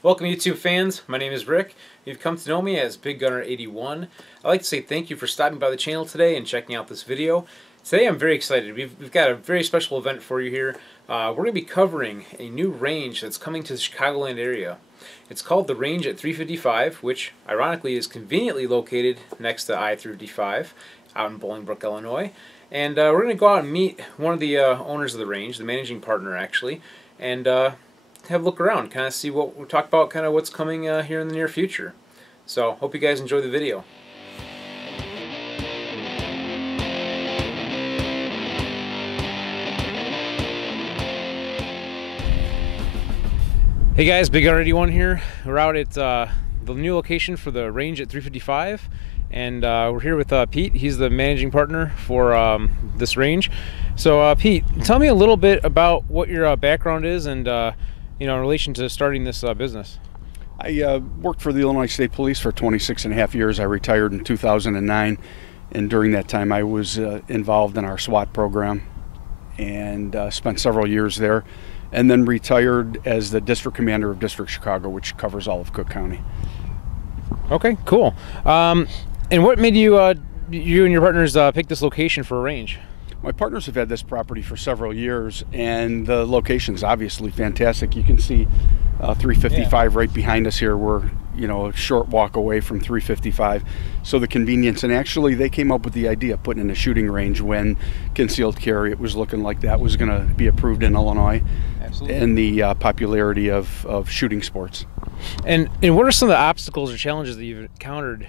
Welcome YouTube fans, my name is Rick. You've come to know me as Big Gunner 81. I'd like to say thank you for stopping by the channel today and checking out this video. Today I'm very excited. We've got a very special event for you here. We're going to be covering a new range that's coming to the Chicagoland area. It's called the Range at 355, which ironically is conveniently located next to I-355 out in Bolingbrook, Illinois. And we're going to go out and meet one of the owners of the range, the managing partner actually, and have a look around, kind of see what we'll talk about, kind of what's coming here in the near future. So, hope you guys enjoy the video. Hey guys, Big Gunner 81 here. We're out at the new location for the Range at 355, and we're here with Pete. He's the managing partner for this range. So Pete, tell me a little bit about what your background is and you know, in relation to starting this business. I worked for the Illinois State Police for 26.5 years. I retired in 2009, and during that time I was involved in our SWAT program and spent several years there, and then retired as the district commander of District Chicago, which covers all of Cook County. Okay, cool. And what made you you and your partners pick this location for a range? My partners have had this property for several years, and the location is obviously fantastic. You can see 355 right behind us here. We're, you know, a short walk away from 355. So the convenience, and actually they came up with the idea of putting in a shooting range when concealed carry, it was looking like that was going to be approved in Illinois. Absolutely. And the popularity of shooting sports. And what are some of the obstacles or challenges that you've encountered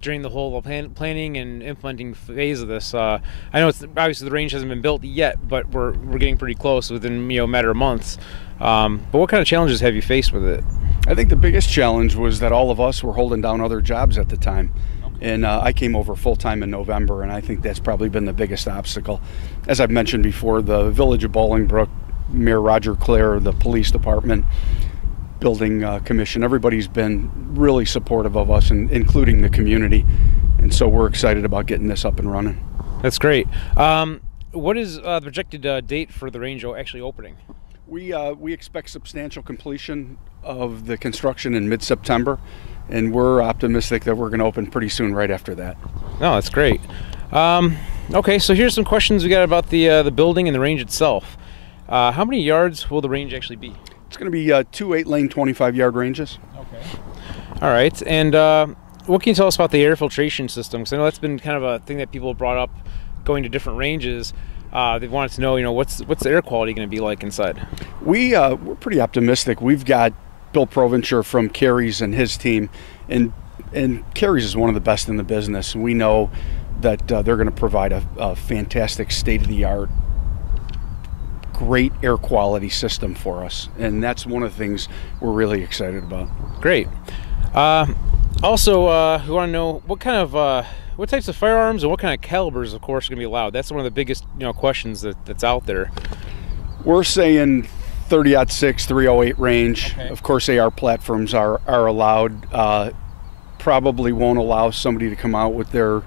during the whole planning and implementing phase of this? I know it's obviously the range hasn't been built yet, but we're getting pretty close within, you know, a matter of months. But what kind of challenges have you faced with it? I think the biggest challenge was that all of us were holding down other jobs at the time. Okay. And I came over full-time in November, and I think that's probably been the biggest obstacle. As I've mentioned before, the Village of Bolingbrook, Mayor Roger Clare, the police department, building commission, everybody's been really supportive of us, including the community, and so we're excited about getting this up and running. That's great. What is the projected date for the range actually opening? We expect substantial completion of the construction in mid-September, and we're optimistic that we're going to open pretty soon right after that. Oh, that's great. Okay, so here's some questions we got about the building and the range itself. How many yards will the range actually be? It's going to be 2 8-lane 25-yard ranges. Okay. All right, and what can you tell us about the air filtration system? Because I know that's been kind of a thing that people have brought up going to different ranges. They wanted to know, you know, what's the air quality going to be like inside? We're pretty optimistic. We've got Bill Provencher from Carey's and his team, and Carey's is one of the best in the business. We know that they're going to provide a fantastic state-of-the-art, great air quality system for us, and that's one of the things we're really excited about. Great. Also, we want to know what kind of what types of firearms and what kind of calibers, of course, are going to be allowed. That's one of the biggest, you know, questions that's out there. We're saying 30-06, 308 range. Okay. Of course, AR platforms are allowed. Probably won't allow somebody to come out with their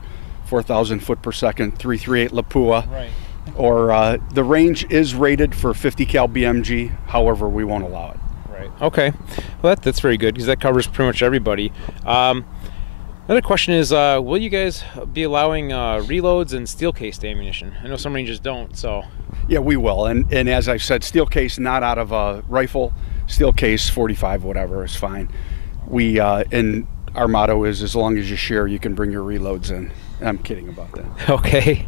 4,000 foot per second 338 Lapua. Right. Or the range is rated for 50 cal BMG. However, we won't allow it. Right. Okay. Well, that's very good, because that covers pretty much everybody. Another question is, will you guys be allowing reloads and steel cased ammunition? I know some ranges don't, so. Yeah, we will. And as I've said, steel case not out of a rifle. Steel case 45, whatever, is fine. We and our motto is, as long as you share, you can bring your reloads in. I'm kidding about that. Okay.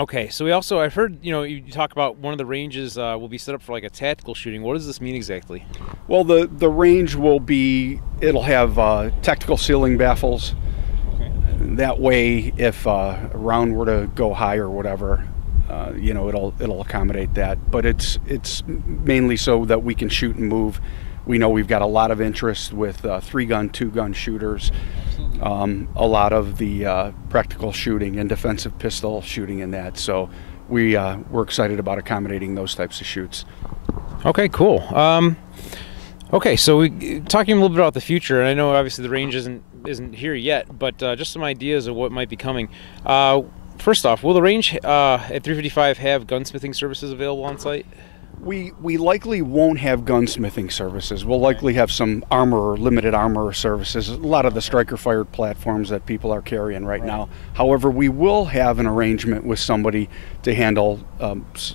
Okay, so I've heard, you know, you talk about one of the ranges will be set up for like a tactical shooting. What does this mean exactly? Well, the range it'll have tactical ceiling baffles. Okay. That way, if a round were to go high or whatever, you know, it'll accommodate that. But it's mainly so that we can shoot and move. We know we've got a lot of interest with 3-gun, 2-gun shooters. A lot of the practical shooting and defensive pistol shooting in that, so we're excited about accommodating those types of shoots. Okay, cool. Okay, so we talking a little bit about the future. I know obviously the range isn't here yet, but just some ideas of what might be coming. First off, will the range at 355 have gunsmithing services available on site? We likely won't have gunsmithing services. We'll likely have some armor or limited armor services, a lot of the striker-fired platforms that people are carrying right now. However, we will have an arrangement with somebody to handle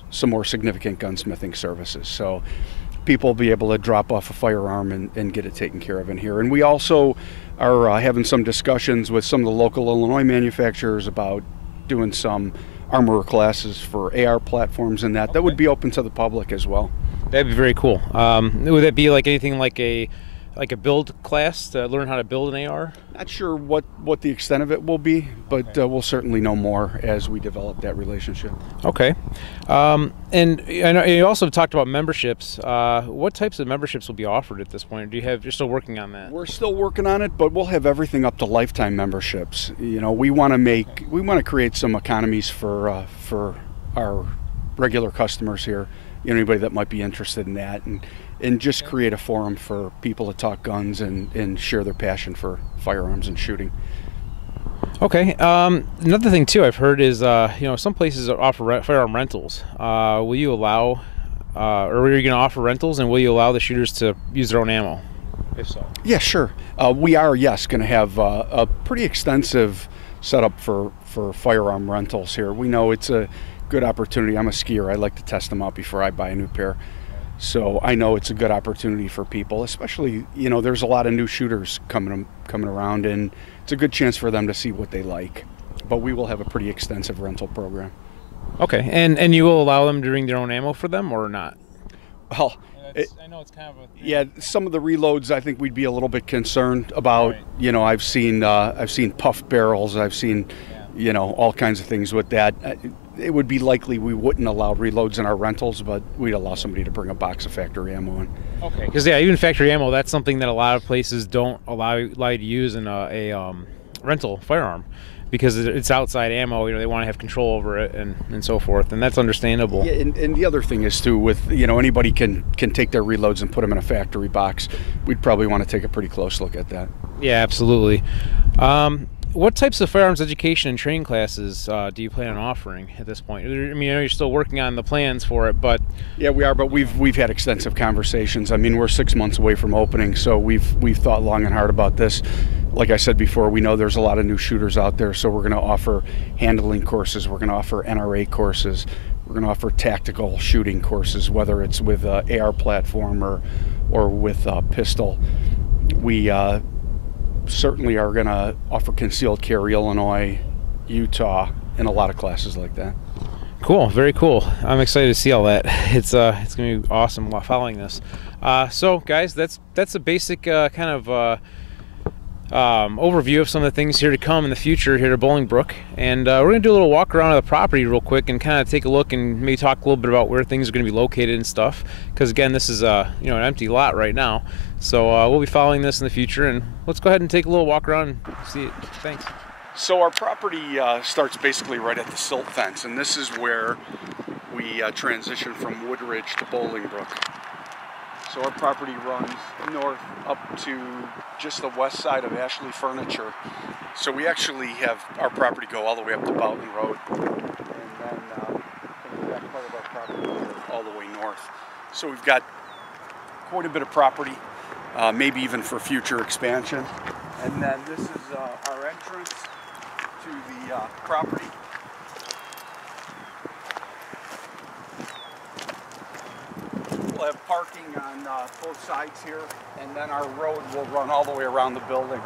some more significant gunsmithing services. So people will be able to drop off a firearm and get it taken care of in here. And we also are having some discussions with some of the local Illinois manufacturers about doing some armorer classes for AR platforms and that would be open to the public as well. That'd be very cool. Would that be like anything like a build class to learn how to build an AR? Not sure what the extent of it will be, but we'll certainly know more as we develop that relationship. Okay. And I know you also talked about memberships. What types of memberships will be offered at this point? You're still working on that? We're still working on it, but we'll have everything up to lifetime memberships. You know, we want to create some economies for our regular customers here. Anybody that might be interested in that, and just create a forum for people to talk guns and share their passion for firearms and shooting. Okay. Another thing too I've heard is some places offer firearm rentals. Will you allow, or are you going to offer rentals, and will you allow the shooters to use their own ammo? If so. Yeah, sure. We are, yes, going to have a pretty extensive setup for firearm rentals here. We know it's a good opportunity. I'm a skier. I like to test them out before I buy a new pair. So I know it's a good opportunity for people, especially, there's a lot of new shooters coming around, and it's a good chance for them to see what they like. But we will have a pretty extensive rental program. Okay, and you will allow them to bring their oon ammo for them or not? Well, I know it's kind of a thing. Yeah, some of the reloads I think we'd be a little bit concerned about. Right. I've seen puff barrels. I've seen, all kinds of things with that. It would be likely we wouldn't allow reloads in our rentals, but we'd allow somebody to bring a box of factory ammo in. Okay. Because even factory ammo, that's something that a lot of places don't allow you to use in a rental firearm, because it's outside ammo. They want to have control over it and so forth, and that's understandable. Yeah, and the other thing is too, with anybody can take their reloads and put them in a factory box. We'd probably want to take a pretty close look at that. Yeah, absolutely. What types of firearms education and training classes do you plan on offering at this point? I know you're still working on the plans for it, but yeah, we are. But we've had extensive conversations. We're 6 months away from opening, so we've thought long and hard about this. Like I said before, we know there's a lot of new shooters out there, so we're going to offer handling courses. We're going to offer NRA courses. We're going to offer tactical shooting courses, whether it's with AR platform or with pistol. We certainly are going to offer concealed carry Illinois, Utah, and a lot of classes like that. Cool, very cool. I'm excited to see all that. It's going to be awesome following this. So guys, that's a basic kind of overview of some of the things here to come in the future here at Bolingbrook, and we're going to do a little walk around of the property real quick and kind of take a look and maybe talk a little bit about where things are going to be located and stuff, because again, this is an empty lot right now, so we'll be following this in the future, and let's go ahead and take a little walk around and see it. Thanks. So our property starts basically right at the silt fence, and this is where we transition from Woodridge to Bolingbrook. So our property runs north up to just the west side of Ashley Furniture. So we actually have our property go all the way up to Boughton Road, and then the back part of our property all the way north. So we've got quite a bit of property, maybe even for future expansion. And then this is our entrance to the property. We'll have parking on both sides here, and then our road will run all the way around the building.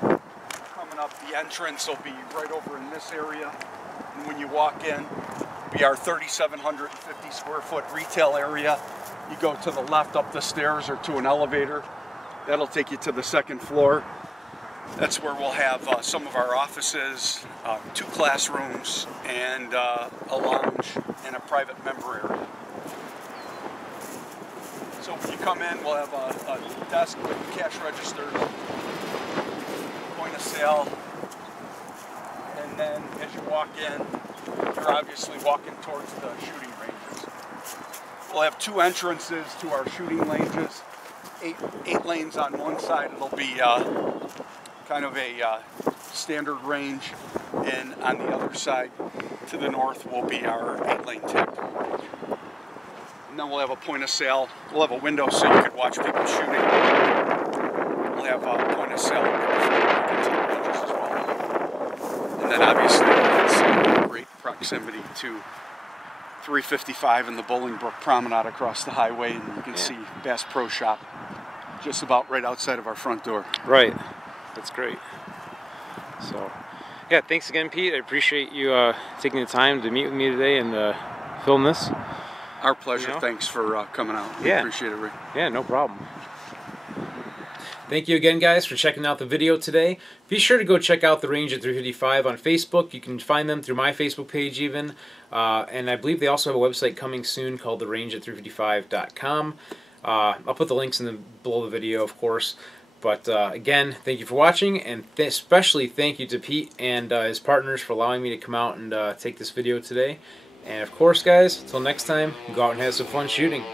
Coming up, the entrance will be right over in this area, and when you walk in, it'll be our 3,750 square foot retail area. You go to the left up the stairs or to an elevator. That'll take you to the second floor. That's where we'll have some of our offices, 2 classrooms, and a lounge and a private member area. So when you come in, we'll have a desk with cash register, point of sale, and then as you walk in, you're obviously walking towards the shooting ranges. We'll have 2 entrances to our shooting ranges, 8 lanes on one side. It'll be kind of a standard range, and on the other side to the north will be our 8-lane tip. And then we'll have a point of sale. We'll have a window so you could watch people shooting. We'll have a point of sale into the ranges as well. And then obviously it's great proximity to 355 and the Bolingbrook Promenade across the highway, and you can see Bass Pro Shop just about right outside of our front door. Right. That's great. So, yeah, thanks again, Pete. I appreciate you taking the time to meet with me today and film this. Our pleasure. Thanks for coming out. We appreciate it, Rick. Yeah, no problem. Thank you again, guys, for checking out the video today. Be sure to go check out the Range at 355 on Facebook. You can find them through my Facebook page even. And I believe they also have a website coming soon called therange355.com. I'll put the links below the video, of course. But again, thank you for watching, and especially thank you to Pete and his partners for allowing me to come out and take this video today. And of course, guys, until next time, go out and have some fun shooting.